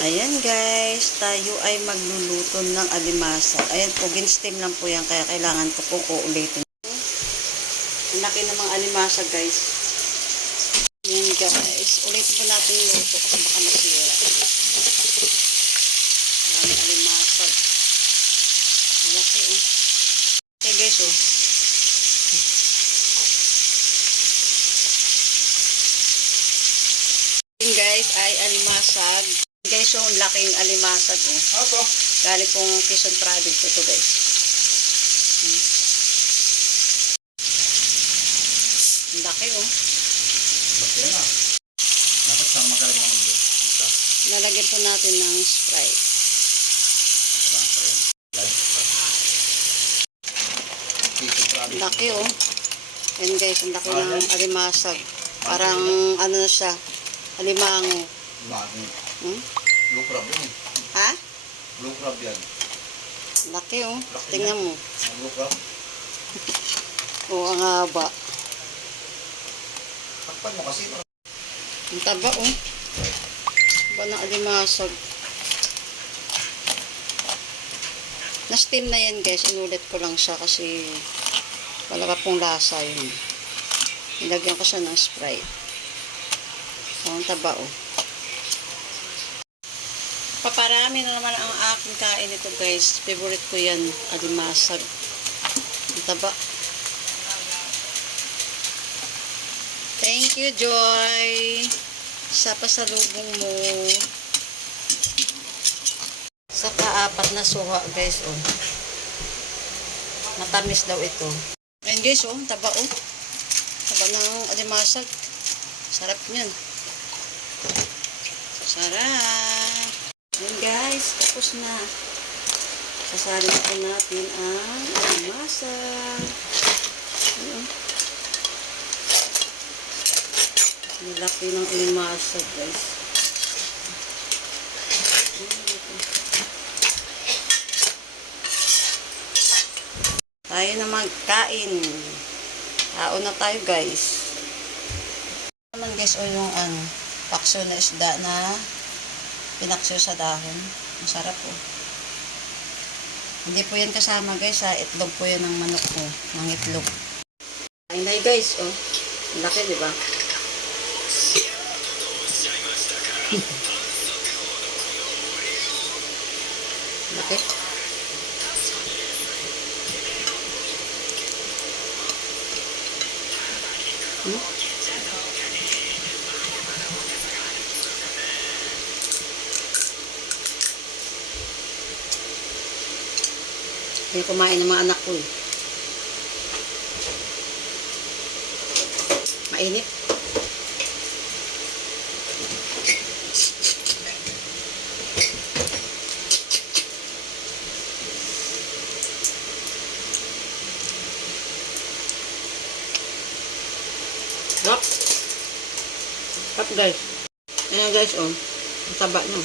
Ayan guys, tayo ay magluluto ng alimasag. Ayan po, ginstem lang po yan, kaya kailangan ko pong uulitin. Ang laki ng mga alimasag guys. Ayan guys, ulitin po natin yung luto kasi baka masira. Maraming alimasag. Malaki oh. Okay guys oh. Ayan guys, ay alimasag. Guys, yung laking alimasag oh. Opo. Galing pong Quezon Province ito guys. Ang laki oh. Laki na. Dapat saan magaling naman doon. Lalagyan po natin ng Sprite. Ang laki oh. Ayan guys, ang laki ng alimasag. Parang ano na siya, alimango. Blue crab yan. Ha? Blue crab yan. Laki oh. Tingnan mo. Blue crab. Oh, ang haba. Takpan mo kasi. Ang taba oh. Taba ng alimasag. Na-steam na yan guys. Inulit ko lang siya kasi wala pa pong lasa yun. Nilagyan ko siya ng Sprite. Oh, ang taba oh. Paparami na naman ang aking kain ito guys. Favorite ko yan, alimasag. Ang taba. Thank you, Joy. Sa pasalubong mo. Saka 4 na suha guys oh. Matamis daw ito. Ayan guys oh, taba oh. Taba ng alimasag. Sarap niyan. Sarap. Ayan guys, tapos na. Sasalin po natin ang alimasag. Ayan. Nilaki ng alimasag guys. Tayo na magkain. Kaon na tayo guys. Naman guys o yung pakso na isda na pinaksyo sa dahon. Masarap po. Hindi po yan kasama guys ha. Itlog po yan ng manok po. Ng itlog. Kain na guys oh. Laki diba? Laki. Kaya kumain ng mga anak ko eh. Mainit. Sarap. Sarap guys. Ayan guys oh. Ang taba no.